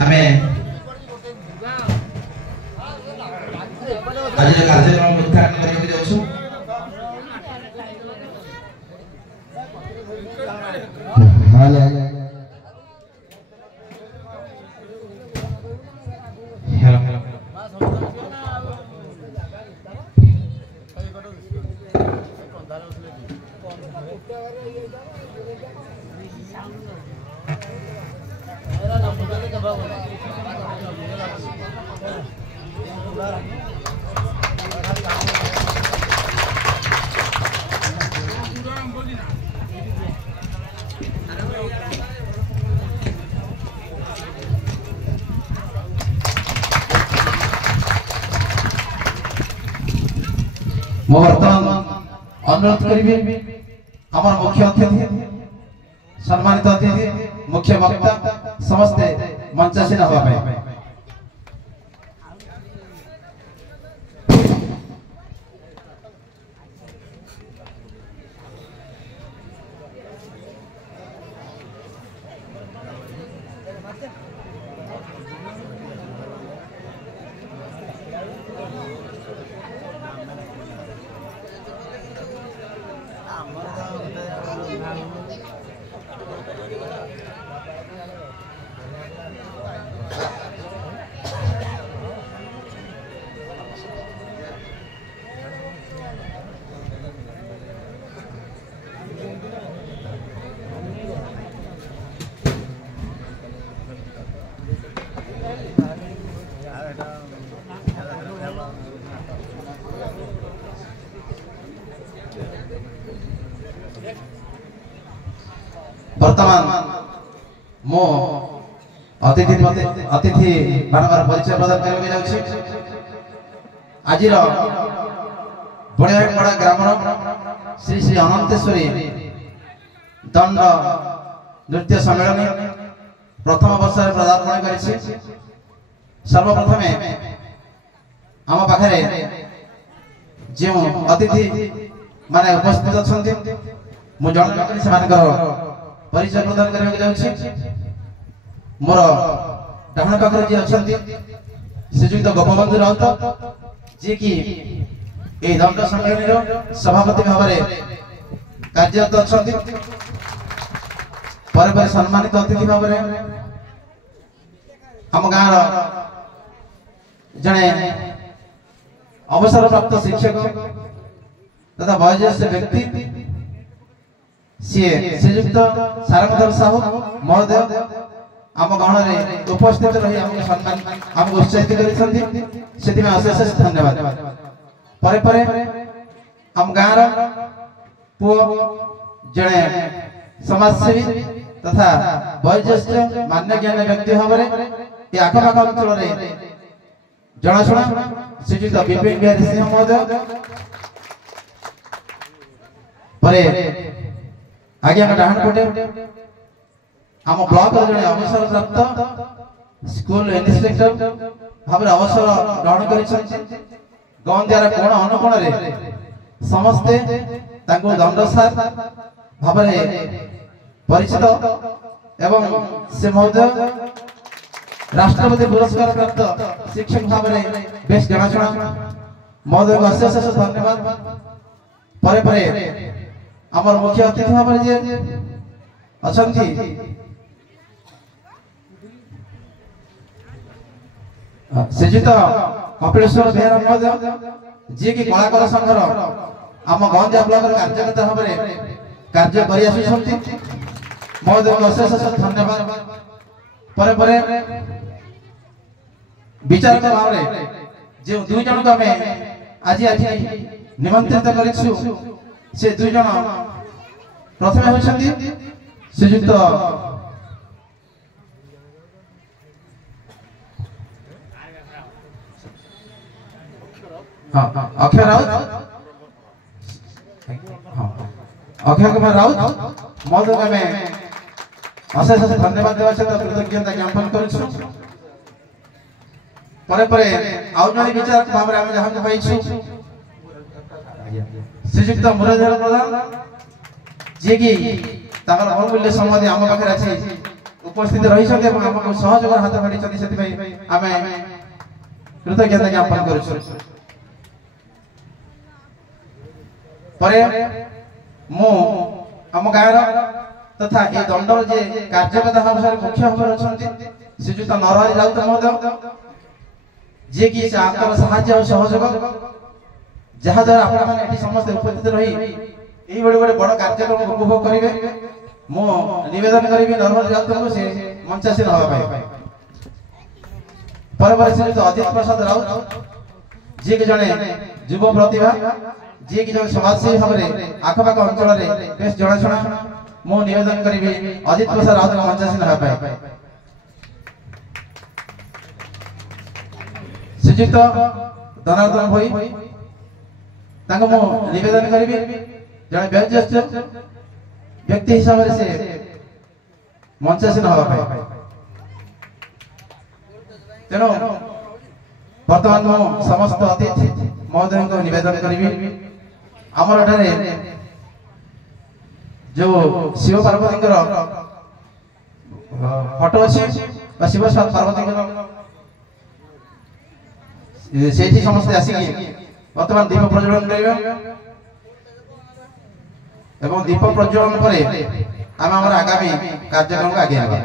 आमे आज कार्यक्रम उद्घाटन करके जाउछु हेलो हेलो हेलो वर्तमान अनुरोध करी आम मुख्य अतिथि सम्मानित अतिथि मुख्य वक्ता समस्ते मंचासीन हवा वर्तमान मो अतिथि मानवर परिचय प्रदान करके जाउछि आज बढ़िया बड़ा ग्राम श्री श्री अनंतेश्वरी दंड नृत्य सम्मेलन प्रथम वर्ष पदार्पण करिछि सर्वप्रथमे आम पाखरे जो अतिथि माने उपस्थित अछंती मु जन से परिचय प्रदान करके जाउछि मोर डाहण पाखरे जे अछंती श्रीजुक्त गोपबंधु राउत जे कि ए दंड सम्मेलन सभापति भाव कार्यरत अछंती पर सम्मानित अतिथि भाव आम गाँव जड़े अवसर प्राप्त शिक्षक तथा वयोज्येष्ठ व्यक्ति सी श्रीजुक्त सारंगधर साहू महोदय आम गहन में उपस्थित रही आमको सम्मान आमको उत्साहित कर अशेष धन्यवाद परे परे आम गाँव पुओ जड़े समाजसेवी तथा वयोज्येष्ठ मान्यज्ञानी व्यक्ति भाव में आखपाख अंचल जनाशुना श्रीजुक्त विपिन बिहारी सिंह महोदय परे आगे हम डाहन कोटे आम ब्लॉक जड़े अवसर प्राप्त स्कूल इंस्पेक्टर भाव अवसर ग्रहण कर गंदियार कोण अनुकोण समस्ते दंड सार भाव परिचित एवं से महोदय राष्ट्रपति पुरस्कार प्राप्त शिक्षक भाव में बेस जनाशुना महोदय को अशेष धन्यवाद परे परे आमर मुख्य अतिथि भाव जे अछंती श्रीजुक्त कपिलेश्वर बेहरा महोदय जी की कलाकार संघर आम गंजा ब्लॉक कार्यकर्ता भाव कार्य कर महोदय को अशेष धन्यवाद परे परे विचारक भाव जो दुई जन को आज निमंत्रित करिछु से दुई जन प्रथम होती श्रीजुक्त अक्षय राउत अक्षय कुमार राउत महोदय में अशेष धन्यवाद देवा सहित कृतज्ञता ज्ञापन करुछु परे परे आउ जने विचारक भाव में जहाँ को पाइछु श्रीजुक्त मुरलीधर प्रधान जे कि बहुमूल्य समय आम पाखे अच्छे उपस्थित रही सहयोग हाथ बढ़ी आम कृतज्ञता ज्ञापन कर गाँव तथा ये दंडर जे कार्यकर्ता भाव मुख्य भाव अच्छा श्रीजुत नरहरि राउत महोदय जे कि आंतर साहाय्य और सहयोग जहाद्वारा आपने समस्त उपस्थित रही यही गोटे बड़ कार्यक्रम उपभोग करेंगे मु निवेदन करी नरहरि राउत को से मंचासीन हवा पर श्रीजुत अजित प्रसाद राउत जी कि जड़े युव प्रतिभा जी कि जड़े समाजसेवी भाव में आखपाख अंचल में बेस जनाशुना मु निवेदन करी अजित प्रसाद राउत को मंचासीन हवा श्रीजुत धनार्दन भाई मु निवेदन करी जड़े वयोज्येष्ठ व्यक्ति हिसाब से मंचासीन हवा तेणु बर्तमान मु समस्त अतिथि महोदय को निवेदन करी आमर एठारे जो शिव पार्वती फटो अच्छे शिव पार्वती से समस्त आसिक बर्तमान दीप प्रज्वलन करेंगे एवं दीप प्रज्वलन पर आम आगामी कार्यक्रम को आगे आगे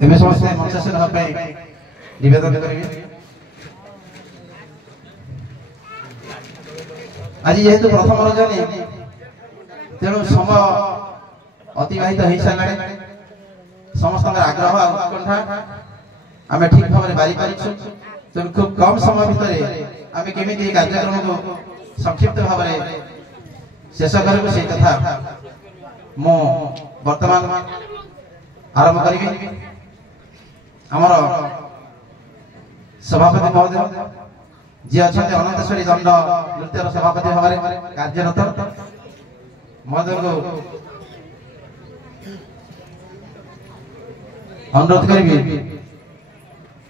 एवं समस्त मंचासीन निवेदन करेंगे आज जेहेतु प्रथम रजनी तेणु समय अतिबाहित हो सारे समस्त आग्रह उत्कंठा आम ठीक भाव में बारी पारिछु तेणु खूब कम समय भितर आम केमी कार्यक्रम को संक्षिप्त भाव में शेष करूँ से कथा मु वर्तमान आरंभ करी आमर सभापति महोदय जी अच्छा अनंतेश्वरी दंड नृत्यर सभापति भाव में कार्यरत महोदय को अनुरोध करी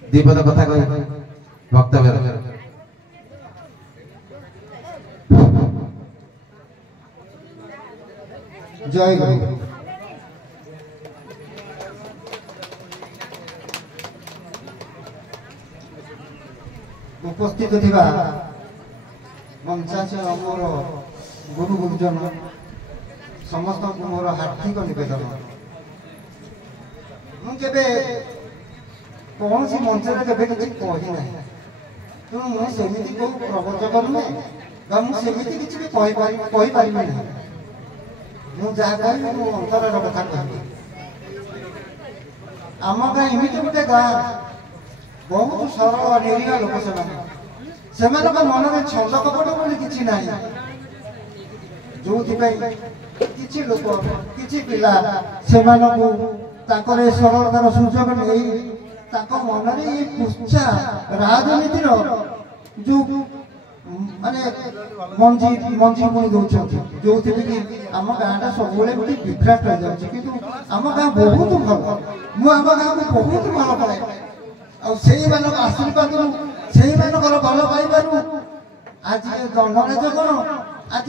दीपद कथा कह वक्तव्य जय गुरु उपस्थित थिबा मंचासीन मोर गुरु गुरुजन समस्त मोर हार्दिक निवेदन मुझे कौन सी मंच केवे किसी कही ना तेणु मुझे कौ प्रवचक नुहे मुझे किसी भी कहीपर ना मुझे कह मो अंतर कथा कह आम गाँ एमती गोटे गाँ बहुत सरल निरीह लोक से मन में छंद कपट बोली किसी ना जो किसी लोक किसी पिला से सरलतार सुजोग नहीं मन में कुचा राजनीतिर जो माने मंजी मंजी मुनि दौरान जो कि आम गाँटा सब विभ्राट हो जाए कि आम गाँ बहुत भल मुझ गाँव को बहुत भल पाए आशीर्वाद से भल पाइबार आज दंडराज कौन आज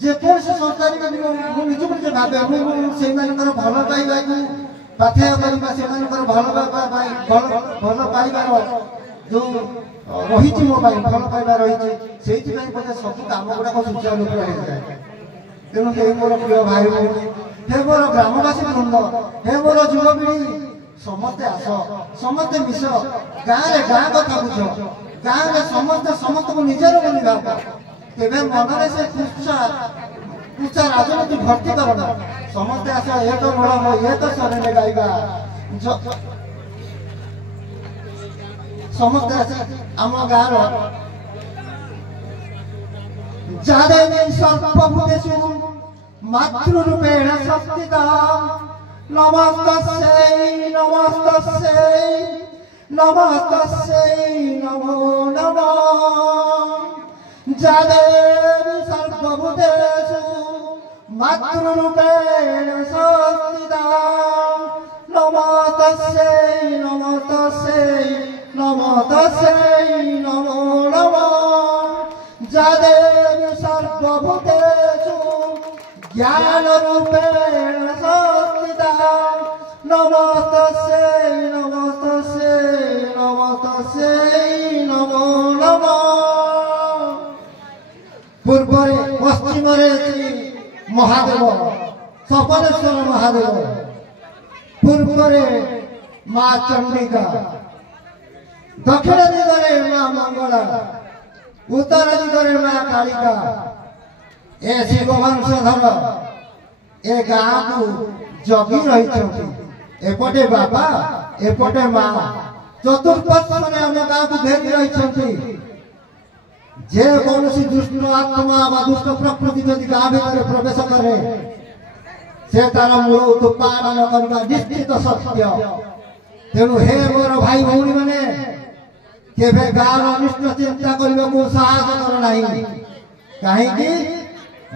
जेकोसी सरकारी निज भावे से भल पाइबा पाथेय भल पाइबार जो रही मो भल पाइबा रही से सब कम गुड़ाक सुचारू रूप हो जाए तेणु हे मोर प्रिय भाई भौणी हे मोर ग्रामवासी वृंद हे मोर युवपीढ़ी समस्ते आस समस्ते मिश गाँव गाँ कथा बुझ गाँव में समस्ते समस्त को निजर बोली भाव तेरे मन में से कुचा राजनीति भर्ती करना समस्ते आस एक मोड़ एक शरण गाइबा समस्ते आस आम गाँव जादेवी सर्वभूतेषु मातृरूपेण संस्थिता नमस्तस्यै नमस्तस्यै नमस्तस्यै नमो नमः जादेवी सर्वभूतेषु मातृरूपेण संस्थिता नमस्तस्यै नमस्तस्यै नमस्तस्यै नमो नमः जादेवी सर्वभूतेषु ज्ञान रूपेण संस्थिता नमस्तस्यै नमस्तस्यै नमस्तस्यै नमो नमः पूर्वरे पश्चिमरे श्री महादेव सपनेश्वर महादेव पूर्वरे माँ चंडिका दक्षिण दिगरे माँ मंगला उत्तर दिगरे माँ कालिका ए शिव वंशधर ए गाँ को जगी रही एपटे बाबा एपटे माँ चतुर्पार्श्वे आम गाँ को घेरी रही जे कौन दुष्ट आत्मा दुष्ट प्रकृति जदि गाँ भीतर प्रवेश करे से तार मूल उत्पादन करना निश्चित सत्य तेणु हे मोर भाई भौणी मैंने केवे गाँव अनिष्ट चिंता करने को साहस करना कहीं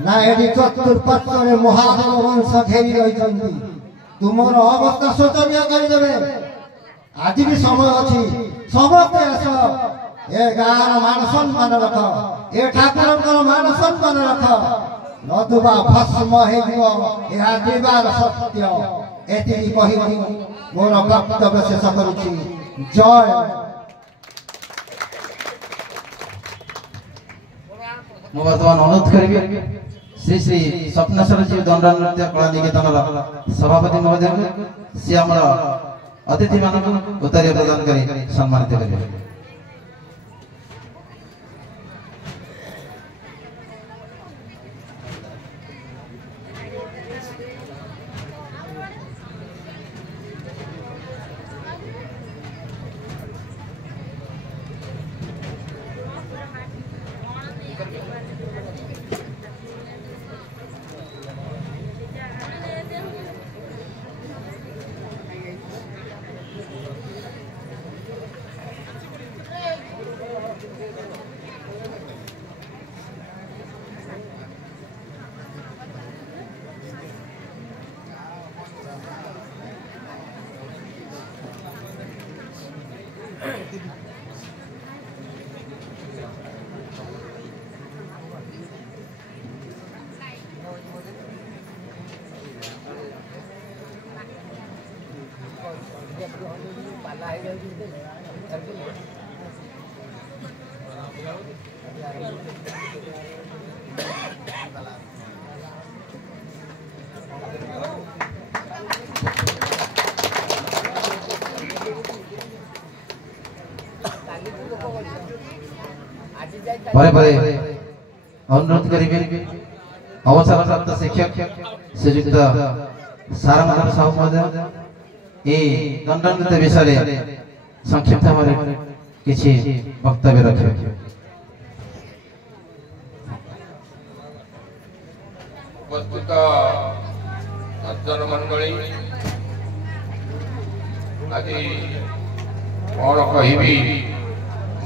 ना ये चतुर्पार्श्वे महादेव वंश घेरी रही तुमर अवस्था शोचनीय करदे आज भी समय अच्छी समस्ते आस ए गाँव मान सम्मान रख ए ठाकुर मान सम्मान रख नतुबा भस्म होबार सत्य एति कही मोर वक्तव्य शेष करुछि जय मु वर्तमान अनुरोध करी श्री श्री स्वप्नेश्वर जी दंड नृत्य कला निकेतन सभापति महोदय सी आम अतिथि मान उत्तर प्रदान कर सम्मानित करेंगे। परे परे अनुरोध करेंगे अवसर प्राप्त शिक्षक श्रीयुक्त सारंग साहू महोदय ये दंड नृत्य विषय संक्षिप्त भाव किसी वक्तव्य रखे। उपस्थित सज्जन मंडली आज कौन कहबी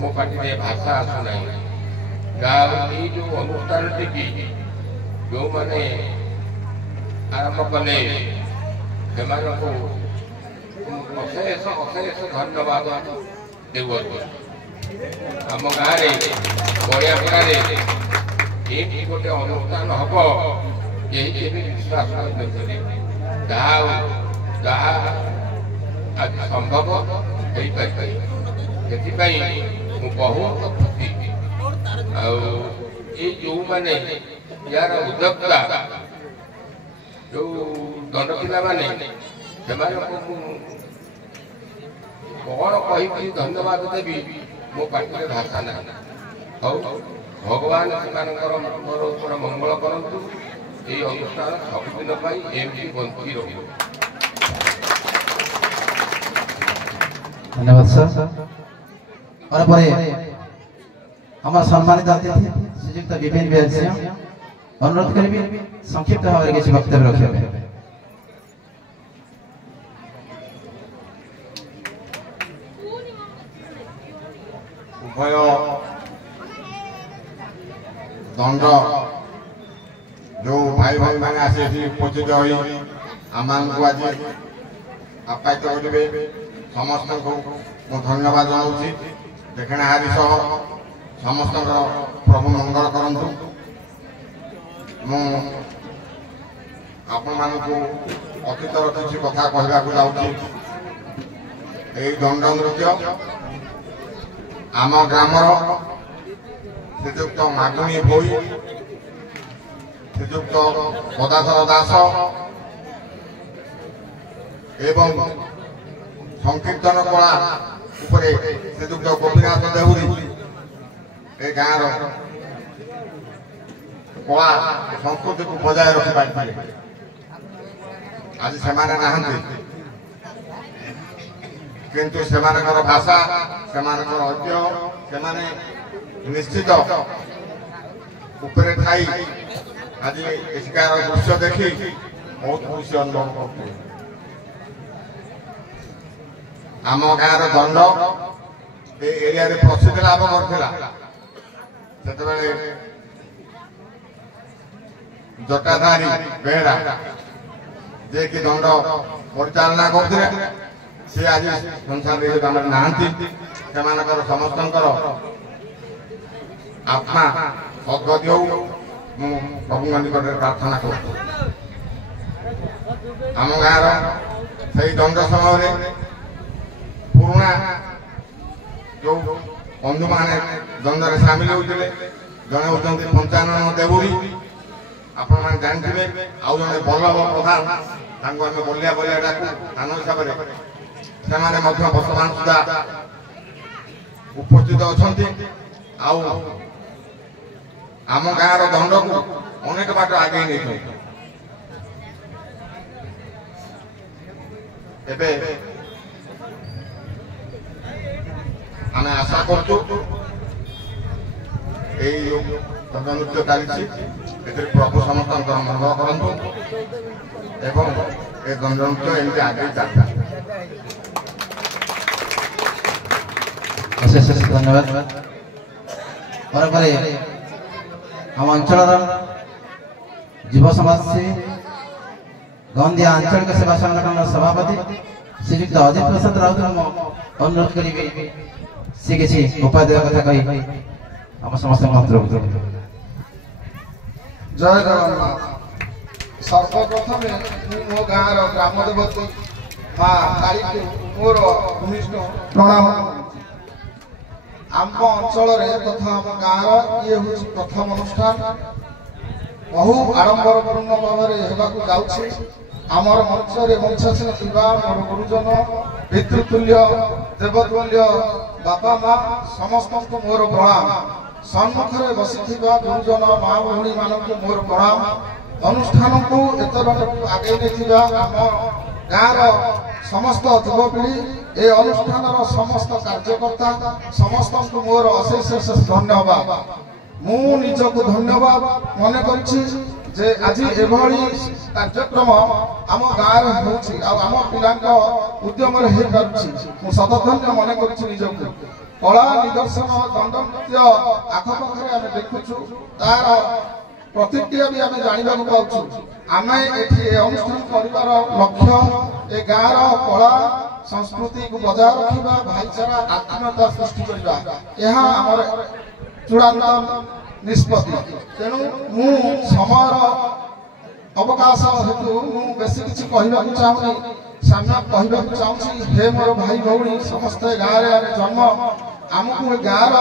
मो पाटे भाषा आसुना गाँव जो अनुष्ठान टी जो मैंने आरंभ कले अशेष अशेष धन्यवाद देवुँ आम गाँव बढ़िया प्रकार गोटे अनुष्ठान हम यही विश्वास करते जहाँ आज संभव हो बहुत खुशी जो मैंने यार उद्योक्ता जो दंड पिलाମାନେ ସେମାନଙ୍କୁ ମୁଁ କ'ଣ କହିବି ଧନ୍ୟବାଦ ଦେବି ମୋ ପାଟିରେ ଭାଷା ନାହିଁ। ହଉ ଭଗବାନ ସେମାନଙ୍କର ମଙ୍ଗଳ କରନ୍ତୁ। এই অনুষ্ঠান ସବୁଦିନ ପାଇଁ ଏମିତି ବଞ୍ଚି ରହିବ। धन्यवाद सर। और परे हमारा सम्मानित अतिथि श्रीयुक्त विपिन बिहारी सिंह अनुरोध करी संक्षिप्त भाव में किसी वक्तव्य रखिए। उभय दंड जो भाई भाई मैंने आसी उपस्थित हो आम आज आप्यायित करेंगे समस्त को धन्यवाद जनाऊँगी। देखणाहारी सह समस्त प्रभु मंगल करंतु। मु आपण मानकु अतीतर किसी कथा कहवा जाऊँगी। दंड नृत्य आम ग्रामर श्रीजुक्त मागुणी भोई श्रीजुक्त गदाधर दास एवं संकीर्तन कला उपरे श्रीजुक्त गोपीनाथ देहुरी ए गाँव कला संस्कृति को बजाय रखी पारे। आज से किंतु सेमानकर भाषा सेमानकर ऐतिह्य सेमाने निश्चित उपरे ठाई आज एसिकार दृश्य देखी बहुत खुशी अनुभव करते। आम गाँव दंड ए एरिया रे प्रसिद्ध लाभ करथिला। सेतबेले जटाधारी बेहरा जे कि दंड परिचालना करथिले से आज संसार नहांती सेमानकर समस्तंकर आत्मा सद्गति हो प्रभु निकट प्रार्थना कर। आम गाँव से दंड समय पुराणा जो बंधु मैंने दंड में सामिल होते जड़े होती पंचानन देवुरी आपण मैंने जानते आउ जड़े बल्लभ प्रधान आम बलिया बलिया डाकू स्थान हिसाब से सेमाने वर्तमान सुधा उपस्थित अच्छा। आम गाँव दंड को अनेक बाट आगे नहीं आम आशा करूँ दंड नृत्य चली प्रभु समस्त मंगल करूँ एवं ए दंड नृत्य एमती आगे चलता। अशेष धन्यवाद। और हम अंचल युव समाज से गंदिया आंचलिक सेवा संगठन सभापति श्रीयुक्त अजित प्रसाद राउत अनुरोध करी सी किसी उपाय देवा कथा कही हम समस्त मंत्र जय जगन्नाथ। सर्वप्रथम मो गाँव ग्राम देवती माँ काली मोर भूमिष्ठ प्रणाम। आम अंचल तथा आम गाँव ये हूँ प्रथम अनुष्ठान बहु आडंबरपूर्ण भाव में आमर मंच मंचासीन मोर गुरुजन पितृतुल्य देवतुल्य बापा माँ समस्त मोर प्रणाम। सम्मुखें बसी गुरुजन माँ भौणी मानक मोर प्रणाम। अनुष्ठान को एत बाट आगे आम गाँव समस्त युवपीढ़ी ए अनुष्ठान समस्त कार्यकर्ता समस्त को मोर अशेष अशेष धन्यवाद। मु निजक धन्यवाद मन करे आज एभली कार्यक्रम आम गाँव होउछि आम पिलांक उद्यम सतधन्य मन कर निजक। कला निदर्शन दंड नृत्य आखपाखे आम देखुचु तार प्रतिक्रिया भी आम जाना पाचु। आम ये अनुष्ठान कर लक्ष्य ए गाँव कला संस्कृति को बजाय रखा भाईचारा आत्मीयता सृष्टि करवा यह आमर चूड़ांत निष्पत्ति। तेणु मु समय अवकाश हेतु बेसी किसी कहवा चाहूनी साम्य कहवा चाहूँगी। हे मोर भाई भौणी समस्त गाँव में जन्म आमको ए गाँव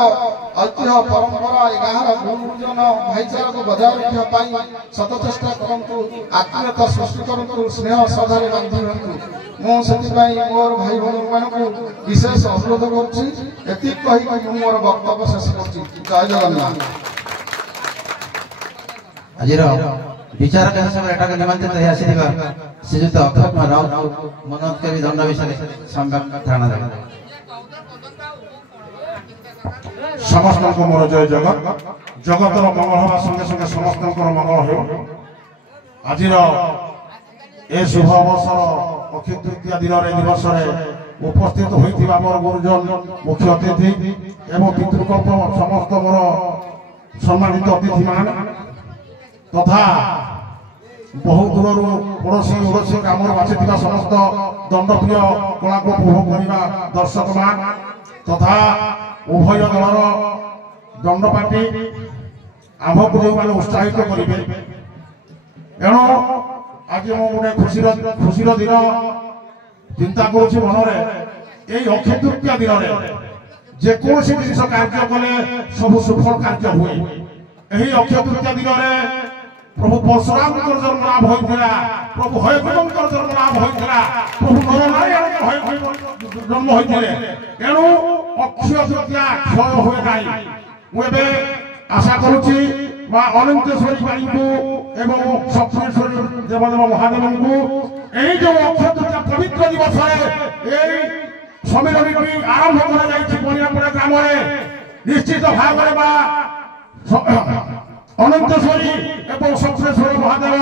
ऐतिह्य परंपरा ए गाँव गुणवजन भाईचारा को बजाय रखा सत चेष्टा करूँ आत्मीयता सृष्टि करूँ स्नेह श्रद्धार बांधि हूँ मुझे मोर भाई भौणी मानक विशेष अनुरोध करुँच मोर वक्तव्य शेष कर जय जगन्नाथ। आज विचारक हिसाब निमंत्रित आसीथिबा श्रीजुक्त अक्षय कुमार राउत मनोज कवि दंड विषय संवाद धारणा देबे। समस्त को मोर जय जगत जगतर मंगल हवा संगे संगे समस्त मंगल हो। आज ए शुभ अवसर अक्षय तृतीया दिन दिवस उपस्थित होइथिबा मोर गुरुजन मुख्य अतिथि एवं पितृकल्प समस्त मोर सम्मानित अतिथि मान तथा बहु दूर पड़ोशी उड़ोशी ग्राम बासी समस्त दंडप्रिय कला को उपभोग करने दर्शक मान तथा उभय दलर दंडपाटी आमको जो मैंने उत्साहित करेंगे एणु आज मुझे खुशीर दिन चिंता करुच्ची मनरे यही अक्षय तृतीया दिन जेकोसी जिस कार्य कले सब सुफल कार्य हुए। यही अक्षय तृतीया दिन प्रभु परशुराम जन्म लाभ होता प्रभु हयग्रीव जन्म लाभ होता प्रभु नरनारायण जन्म होते एणु अक्षय तृतीया क्षय हुए ना। मुझे आशा करुच्ची माँ अनंतेश्वरी बाई को एवं सप्तमेश्वरी देवदेव महादेव को यही जो अक्षय तृतीया पवित्र दिवस सम्मेलन की आरंभ कर ग्राम निश्चित भाव अनंतेश्वरी एवं सप्तमेश्वर महादेव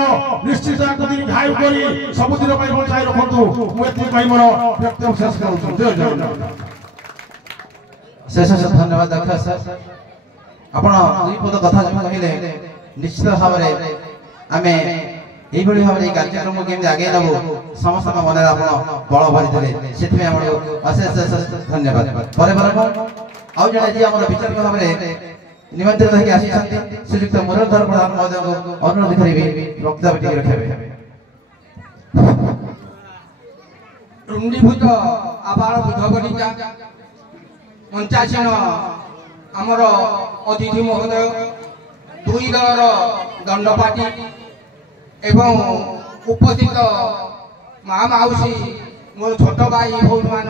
निश्चित एक दिन घायु कर सबुदिन बचाई रखु मुझे मोर व्यक्तिगत शेष करूँ। जय जगन्नाथ। शेष धन्यवाद अक्षय सर आपण दुई पद कथा जो कहले निश्चित भाव में आम यही भाव में कार्यक्रम को केमती आगे नबू समस्त मन बल भरी से अशेष धन्यवाद। आउ जड़े जी आम विचारक भाव में निमंत्रित होकर आसी श्रीजुक्त मुरलीधर प्रधान महोदय को अनुरोध करी वक्तव्य रखे। रुंडीभूत आबाल बुधगणिका मंचासीन आमर अतिथि महोदय दुई दलर दंडपाटी एवं उपस्थित माँ माउसी मोर छोट भाई भौणी मान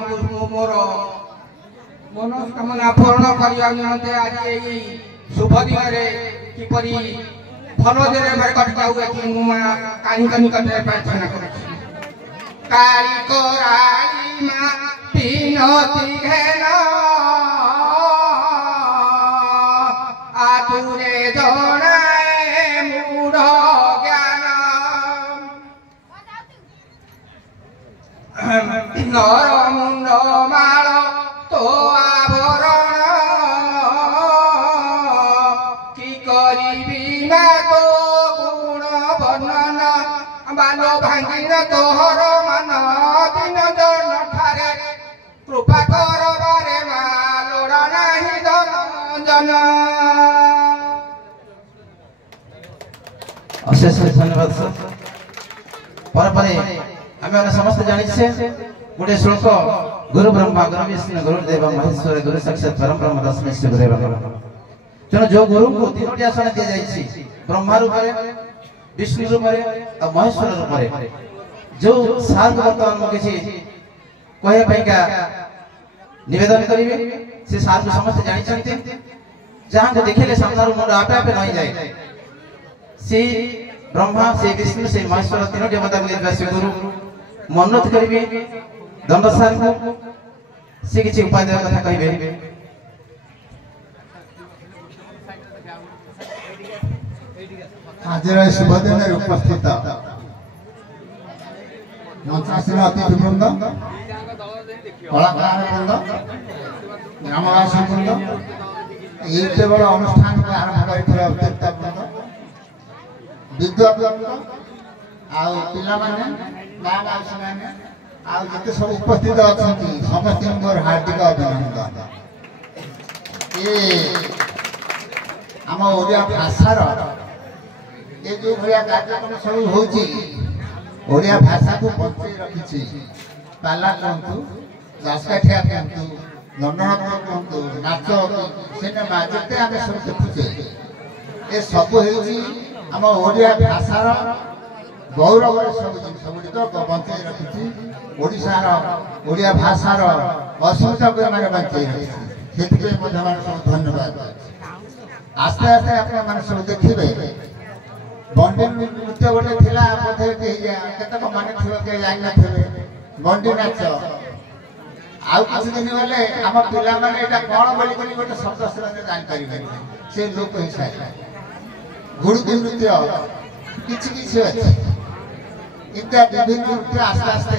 मोर मनोकामना पूर्ण करने निमंते आज यही शुभ दिन किपरि भल दिन कट जाऊ कहीं कहीं कटे प्रार्थना कर आतुरे जनाए मूढ़ ज्ञान नर मुंड माल तो आवरण की करी ना तो गुण वर्णन बाल भांगिन तोहर मन दिन जन ठारे कृपा कर बारे मालोड़ा नहीं धन जन। अशेष धन्यवाद सर। पर आम समस्त जानी गोटे श्लोक गुरु ब्रह्मा गुरु विष्णु गुरुदेव महेश्वर गुरु साक्षात परम ब्रह्म तस्मै श्री गुरुवे नमः। तेणु जो गुरु को तीनोटी आसन दी जाइछि ब्रह्मा रूप में विष्णु रूप में और महेश्वर रूप में जो सार वर्तमान मु किछि कहे पैका निवेदन करिवे से सार को समस्त जानि छथि जहां को देखिले सामना रो मुंड आपे आपे नहीं जाए से ब्रह्मा से विष्णु से महेश्वर तीनोटी देवता को से गुरु मनोथ करिवे दंड सार को से किछि उपाय देवा कथा कहिबे। आज शुभ दिन उपस्थित मंचासीन अतिथि वृंद कलाकार वृंद ग्रामवासी वृंद ये बड़ अनुष्ठान को आरंभ कर अत्यंत वृंद विद्वत वृंद आउ पिला माने गाँ वासी माने आउ जिते सब उपस्थित अच्छा समस्त मोर हार्दिक अभिनंदन। ये आम ओडिया भाषार ये जो भाया कार्यक्रम सब होडिया भाषा को बचाई रखी पाला कहतु दासकाठिया कहतु ଦଣ୍ଡନାଟ୍ୟ କୁହନ୍ତୁ ନାଚ ସିନେମା ଯେତେ ଆମେ ସବୁ ଦେଖୁଛେ ଏ ସବୁ ହେଉଛି ଆମ ଓଡ଼ିଆ ଭାଷାର ଗୌରବର ସବୁ ଜିନିଷ ଗୁଡ଼ିକ ବଞ୍ଚେଇ ରଖିଛି। ଓଡ଼ିଶାର ଓଡ଼ିଆ ଭାଷାର ଅସ୍ମିତାକୁ ଏମାନେ ବଞ୍ଚେଇ ରଖିଛି। ସେଥିପାଇଁ ମଧ୍ୟ ମାନେ ସବୁ ଧନ୍ୟବାଦ। ଆସ୍ତେ ଆସ୍ତେ ଆପଣମାନେ ସବୁ ଦେଖିବେ ବଣ୍ଡି ନୃତ୍ୟ ଗୋଟେ ଥିଲା ବୋଧେ କେତେକ ମାନେ ଥିବ କେହି ଜାଣିନଥିବେ ବଣ୍ଡି ନାଚ। ଆଉ କିଛି ଦିନ ଗଲେ ଆମ ପିଲାମାନେ ଏଇଟା କ'ଣ ବୋଲି ଗୋଟେ ଶବ୍ଦ ସେମାନେ ଜାଣିପାରିବେ ସେ ଲୋପ ହେଇସାରିଲା। ଘୁଡ଼ୁକି ନୃତ୍ୟ କିଛି କିଛି ଅଛି ଇତ୍ୟାଦି ବିଭିନ୍ନ ନୃତ୍ୟ ଆସ୍ତେ ଆସ୍ତେ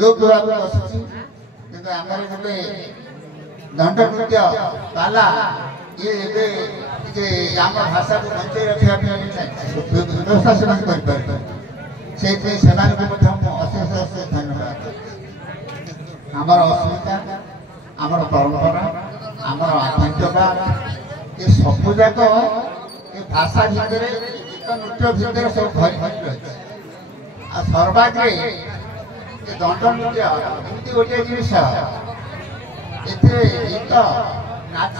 ଲୋପ ହେବାକୁ ବସୁଛି। କିନ୍ତୁ ଆମର ଗୋଟେ ଦଣ୍ଡ ନୃତ୍ୟ ପାଲା ଇଏ ଏବେ ଟିକେ ଆମ ଭାଷାକୁ ବଞ୍ଚେଇ ରଖିବା ପାଇଁ ବ୍ୟବସ୍ଥା ସେମାନେ କରିପାରିବେ। ସେଇଥିପାଇଁ ସେମାନଙ୍କୁ ମଧ୍ୟ ମୁଁ ଅଶେଷ ଅଶେଷ ଧନ୍ୟବାଦ। ଆମର ଅସ୍ମିତା ଆମର ପରମ୍ପରା ଆମର ଆଧ୍ୟାତ୍ମିକତା ଏ ସବୁଯାକ ଏ ଭାଷା ଭିତରେ ଗୀତ ନୃତ୍ୟ ଭିତରେ ସବୁ ଭରି ଭରି ରହିଛି। ଆଉ ସର୍ବାଗ୍ରେ ଏ ଦଣ୍ଡ ନୃତ୍ୟ ଏମିତି ଗୋଟିଏ ଜିନିଷ ଏଥିରେ ଗୀତ ନାଚ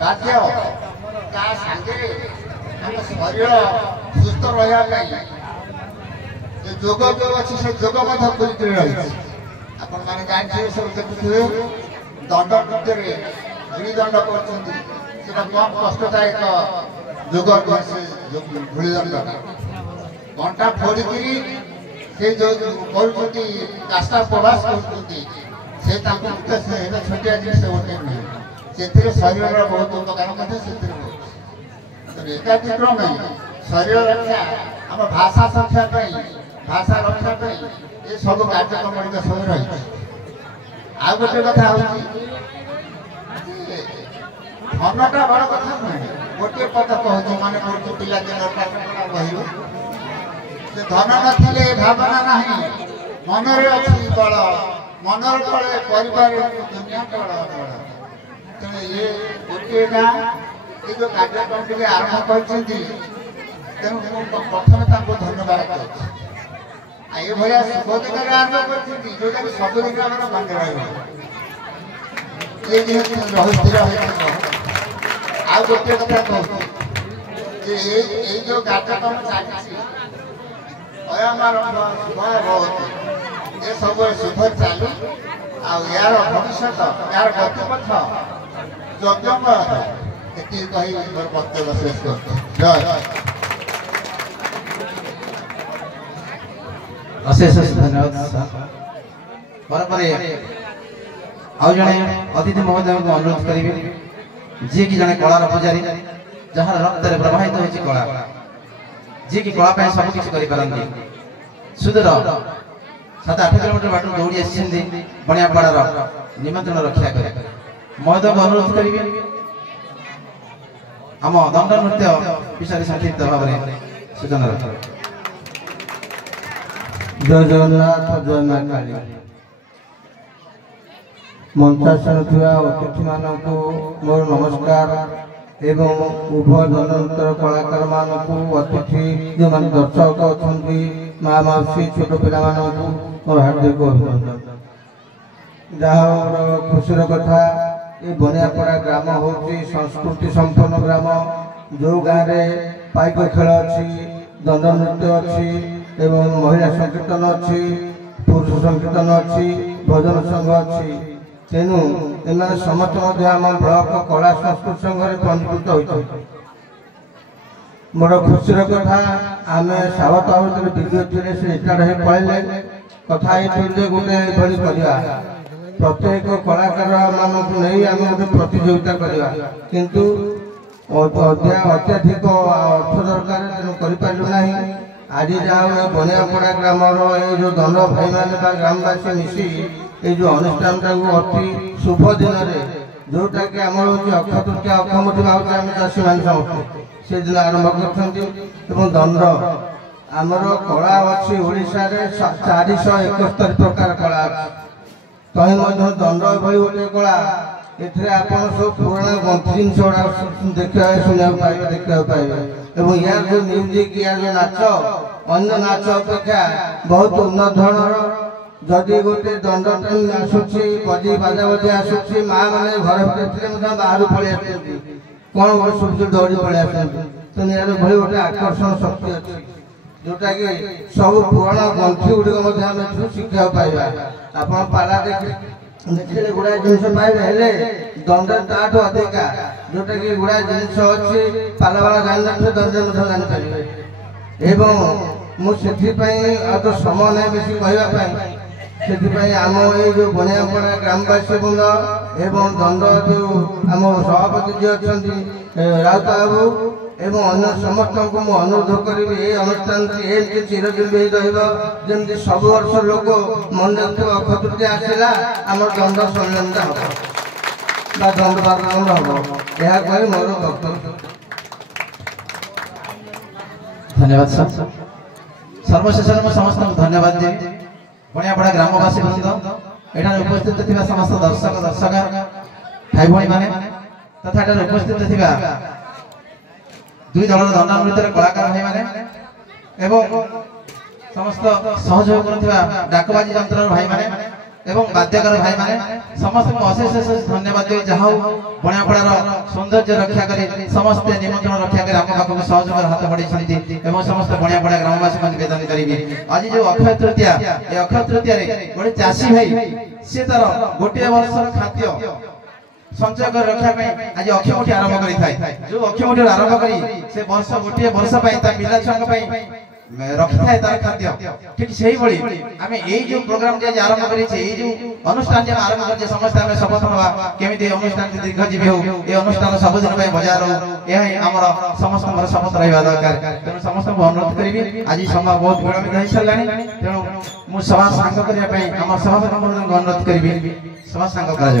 ବାଦ୍ୟ ତା ସାଙ୍ଗରେ ଆମ ଶରୀର ସୁସ୍ଥ ରହିବା ପାଇଁ ଯେ ଯୋଗ ଯୋଉ ଅଛି ସେ ଯୋଗ ମଧ୍ୟ ପୁରୀରେ ରହିଛି। ଆପଣମାନେ ଜାଣିଥିବେ ସବୁ ଦେଖୁଥିବେ ଦଣ୍ଡ ନୃତ୍ୟରେ ଧୂଳିଦଣ୍ଡ କରୁଛନ୍ତି ସେଟା କମ୍ କଷ୍ଟଦାୟକ ଯୋଗ ସେ ଧୂଳିଦଣ୍ଡ କଣ୍ଟା ଫୋଡ଼ିକିରି ସେ ଯୋଉ କରୁଛନ୍ତି କାଷ୍ଠା ପ୍ରବାସ କରୁଛନ୍ତି ସେ ତାଙ୍କୁ ଛୋଟିଆ ଜିନିଷ ଗୋଟେ ନୁହେଁ। ସେଥିରେ ଶରୀରର ବହୁତ ଉପକାର ମଧ୍ୟ ସେଥିରେ ହେଉଛି। ଏକାଧିକ୍ରମେ ଶରୀର ରକ୍ଷା ଆମ ଭାଷା ସଂଖ୍ୟା ପାଇଁ ଭାଷା ରକ୍ଷା ପାଇଁ ଏ ସବୁ କାର୍ଯ୍ୟକ୍ରମ ଗୁଡ଼ିକ ସବୁ ରହିଛି। ଆଉ ଗୋଟେ କଥା ହେଉଛି ଧନଟା ବଡ଼ କଥା ନୁହେଁ। ଗୋଟିଏ ପଦ କହୁଛୁ ମାନେ କରୁଛୁ ପିଲାଦିନ କହିବ ସେ ଧନ ନଥିଲେ ଭାବନା ନାହିଁ ମନରେ ଅଛି ବଳ ମନର ତଳେ ପରିବାର ଦୁନିଆ ତଳ ତେଣୁ ଇଏ ଗୋଟିଏ ଗାଁ ଏ ଯେଉଁ କାର୍ଯ୍ୟକ୍ରମ ଟିକେ ଆରମ୍ଭ କରିଛନ୍ତି ତେଣୁ ମୁଁ ପ୍ରଥମେ ତାଙ୍କୁ ଧନ୍ୟବାଦ କରୁଛି। ଆଉ ଏଭଳିଆ ଶୁଭ ଦିନରେ ଆରମ୍ଭ କରିଛନ୍ତି ଯେଉଁଟାକି ସବୁଦିନ ଆମର ମନେ ରହିବ। ଏ ଯେହେତୁ ସ୍ଥିର ହୋଇଥିବ। ଆଉ ଗୋଟିଏ କଥା କହୁଛି ଯେ ଏଇ ଯେଉଁ କାର୍ଯ୍ୟକ୍ରମ ଚାଲିଛି ଅୟମାରମ୍ଭ ଶୁଭ ବହୁତ ଏ ସବୁବେଳେ ଶୁଭ ଚାଲୁ। ଆଉ ଏହାର ଭବିଷ୍ୟତ ଏହାର ଗତିପଥ ଯଜ୍ଞମୟ ଏତିକି କହି ମୋର ବକ୍ତବ୍ୟ ଶେଷ କରୁଛି। ଜୟ ଅଶେଷ ଧନ୍ୟବାଦ। ପରେ ଆଉ ଜଣେ ଅତିଥି ମହୋଦୟଙ୍କୁ ଅନୁରୋଧ କରିବି ଯିଏକି ଜଣେ କଳାର ପୂଜାରୀ ଯାହାର ରକ୍ତରେ ପ୍ରବାହିତ ହେଉଛି କଳା ଯିଏକି କଳା ପାଇଁ ସବୁ କିଛି କରିପାରନ୍ତି। ସୁଦୂର 7-8 କିଲୋମିଟର ବାଟରୁ ଦୌଡ଼ି ଆସିଛନ୍ତି ବଣିଆପାଡ଼ାର ନିମନ୍ତ୍ରଣ ରକ୍ଷା କରି ମହୋଦୟଙ୍କୁ ଅନୁରୋଧ କରିବି ଆମ ଦଣ୍ଡ ନୃତ୍ୟ ବିଷୟରେ ସଂକ୍ଷିପ୍ତ ଭାବରେ ସୂଚନା ରଖିବେ। ଜୟ ଜଗନ୍ନାଥ ଜୟ ମା କାଳୀ। ମଞ୍ଚାସନ ଥିବା ଅତିଥିମାନଙ୍କୁ ମୋର ନମସ୍କାର ଏବଂ ଉଭୟ ଦଣ୍ଡନୃତ୍ୟ କଳାକାରମାନଙ୍କୁ ଅତିଥି ଯେଉଁମାନେ ଦର୍ଶକ ଅଛନ୍ତି ମା ମାଉସୀ ଛୋଟ ପିଲାମାନଙ୍କୁ ମୋର ହାର୍ଦ୍ଦିକ ଅଭିନନ୍ଦନ। ଯାହା ମୋର ଖୁସିର କଥା ଏ ବଣିଆପଡ଼ା ଗ୍ରାମ ହେଉଛି ସଂସ୍କୃତି ସମ୍ପନ୍ନ ଗ୍ରାମ। ଯେଉଁ ଗାଁରେ ପାଇକ ଖେଳ ଅଛି ଦଣ୍ଡ ନୃତ୍ୟ ଅଛି ଏବଂ ମହିଳା ସଂକୀର୍ତ୍ତନ ଅଛି ପୁରୁଷ ସଂକୀର୍ତ୍ତନ ଅଛି ଭଜନ ସଂଘ ଅଛି। ତେଣୁ ଏମାନେ ସମସ୍ତେ ମଧ୍ୟ ଆମ ବ୍ଲକ କଳା ସଂସ୍କୃତି ସଂଘରେ ପଞ୍ଜୀକୃତ ହୋଇଛନ୍ତି। ମୋର ଖୁସିର କଥା ଆମେ ସାବତ ଅବସ୍ଥାରେ ବିଜ୍ଞପ୍ତିରେ ସେ ରିଟାୟାର୍ଡ ହୋଇ ପଳାଇଲେ କଥା ହେଇଥିଲୁ ଯେ ଗୋଟେ ଏଭଳି କରିବା ପ୍ରତ୍ୟେକ କଳାକାର ମାନଙ୍କୁ ନେଇ ଆମେ ଗୋଟେ ପ୍ରତିଯୋଗିତା କରିବା କିନ୍ତୁ ଅତ୍ୟଧିକ ଅର୍ଥ ଦରକାର ତେଣୁ କରିପାରିଲୁ ନାହିଁ। ଆଜି ଯାହା ବଣିଆପଡ଼ା ଗ୍ରାମର ଏଇ ଯେଉଁ ଦଣ୍ଡ ଭାଇମାନେ ବା ଗ୍ରାମବାସୀ ମିଶି ଏଇ ଯେଉଁ ଅନୁଷ୍ଠାନଟାକୁ ଅତି ଶୁଭ ଦିନରେ ଯେଉଁଟାକି ଆମର ହେଉଛି ଅକ୍ଷୟ ତୃତୀୟା ଅକ୍ଷମୁଠି ଭାବୁଛେ ଆମେ ଚାଷୀମାନେ ସମସ୍ତେ ସେଦିନ ଆରମ୍ଭ କରିଛନ୍ତି। ଏବଂ ଦଣ୍ଡ ଆମର କଳା ଅଛି ଓଡ଼ିଶାରେ 471 ପ୍ରକାର କଳା ଅଛି। ତହିଁ ମଧ୍ୟ ଦଣ୍ଡ ଏଭଳି ଗୋଟିଏ କଳା ଏଥିରେ ଆପଣ ସବୁ ପୁରୁଣା ଗନ୍ଥି ଜିନିଷ ଗୁଡ଼ାକ ଦେଖିବାକୁ ଶୁଣିବାକୁ ପାଇବେ ଦେଖିବାକୁ ପାଇବେ। ଏବଂ ୟାର ଯେଉଁ ମ୍ୟୁଜିକ୍ ୟାର ଯେଉଁ ନାଚ ଅନ୍ୟ ନାଚ ଅପେକ୍ଷା ବହୁତ ଉନ୍ନତ ଧରଣର जदि गोटे दंड टाइम आसुची बजी बाजा बजी आसुची माँ मैंने घर भर बाहर पलि आस कौन गोटे सब दौड़ी पलि आस तो निहर भली गोटे आकर्षण शक्ति अच्छी जोटा कि सब पुराण ग्रंथि गुड़िक शिक्षा पाइबा आप पाला देखिए गुड़ाए जिन पाइबे हेले दंड ताठू अधिका जोटा कि गुड़ाए जिन अच्छी पाला वाला जानी दंड जानीपारे एवं मुझे तो समय ना बेस कहवाई से आम ये बनियापड़ा ग्रामवासी बृंद एवं दंड जो आम सभापति जी अच्छा राउत बाबू एवं अन्य समस्त को मुझे अनुरोध करी ये अनुष्ठान चिरजीवी रमती सब वर्ष लोक मन रखिए अक्षय तृतीया आसला आम दंड संलग्न हम दंड पालन हम यह कही मोर वक्तव्य। धन्यवाद सर। सर्वशेष में समस्त धन्यवाद देवी बनियापड़ा ग्रामवासी वृंद एठार उपस्थित थिबा समस्त दर्शक दर्शका भाई भाई माने तथा एठार उपस्थित थिबा दुई दल दंडामृतर कलाकार भाई माने एवं समस्त सहयोग करथिबा डाकबाजी यंत्र भाई माने एवं वाद्यकार भाई माने समस्त को अशेष अशेष धन्यवाद दे जहा बनियापड़ार सौंदर्य रक्षा करी समस्त निमंत्रण रक्षा करी आम पाखक सहयोग हाथ बढ़ी एवं समस्त बनियापड़ा ग्रामवासी को निवेदन करी आज जो अक्षय तृतीया ए अक्षय तृतीया गोटे चाषी भाई सी तार गोटे वर्ष खाद्य संचय कर रखा आज अक्षय मुठी आरंभ करी जो अक्षय मुठी आरंभ करी से वर्ष गोटे वर्ष पिला छुआ रखी थाए तार खाद्य ठीक से ही आम जो प्रोग्राम आरंभ कर अनुष्ठान आरंभ कर समस्त आम शपथ हवा केमी अनुष्ठान दीर्घजीवी हो ये अनुष्ठान सबुदिन बजा रो यह आम समस्त शपथ रहा दरकार तेणु समस्त अनुरोध करी आज समय बहुत विलंबित हो सारा तेणु मुझे सभा सांग करने आम सभापति अनुरोध करी सभा सांग कर